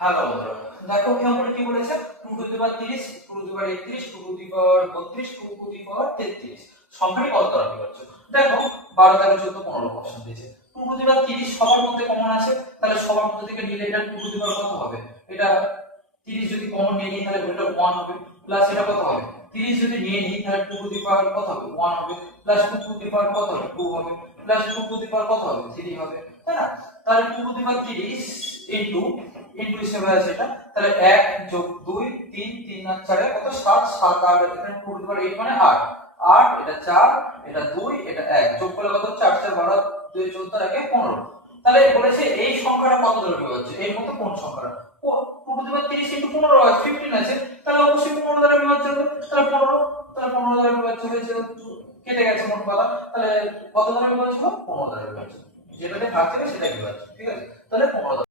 Hello বন্ধুরা, দেখো কি আমরা কি বলেছে 2 to the power 30, 2 to the power 31, 2 to the power 32, 2 to the power 33 সংখ্যাটি কত দ্বারা বিভাজ্য। দেখো 12 13 14 15 অপশন দিয়েছে। 2 টু দি পাওয়ার 30 সবার মধ্যে কমন আছে, তাহলে সবার মধ্যে থেকে নিলে এটা 2 টু দি পাওয়ার কত হবে, এটা 30 যদি কমন নিয়ে নিই তাহলে এটা 1 হবে, প্লাস এটা কত হবে 30 যদি নিয়ে নিই তাহলে 2 টু দি পাওয়ার কত হবে 1 হবে, প্লাস 2 টু দি পাওয়ার কত হবে 2 হবে, প্লাস 2 টু দি পাওয়ার কত হবে 3 হবে, তাই না? তাহলে 2 টু দি পাওয়ার 30 ইনটু হিসেবে আছে এটা, তাহলে 1 যোগ 2 3 3 আর 4 কত 7 7 আর এখানে 2 টু দি পাওয়ার 8 মানে 8 8 এটা 4 এটা 2 এটা 1 যোগ করলে কত 4 4 12 2 14 আর 1 15। তাহলে বলেছে এই সংখ্যাটা কত দ্বারা বিভাজ্য, এর মধ্যে কোন সংখ্যাটা 2 টু দি পাওয়ার 30 ইনটু 15 আছে 15 আছে, তাহলে অবশ্যই 15 দ্বারা বিভাজ্য হবে, তাহলে 15 দ্বারা বিভাজ্য হয়েছে, কেটে গেছে মোট কথা, তাহলে কত দ্বারা বিভাজ্য হবে 15 দ্বারা বিভাজ্য, যেটাতে ভাগ থাকে সেটাই বিভাজ্য, ঠিক আছে? তাহলে 15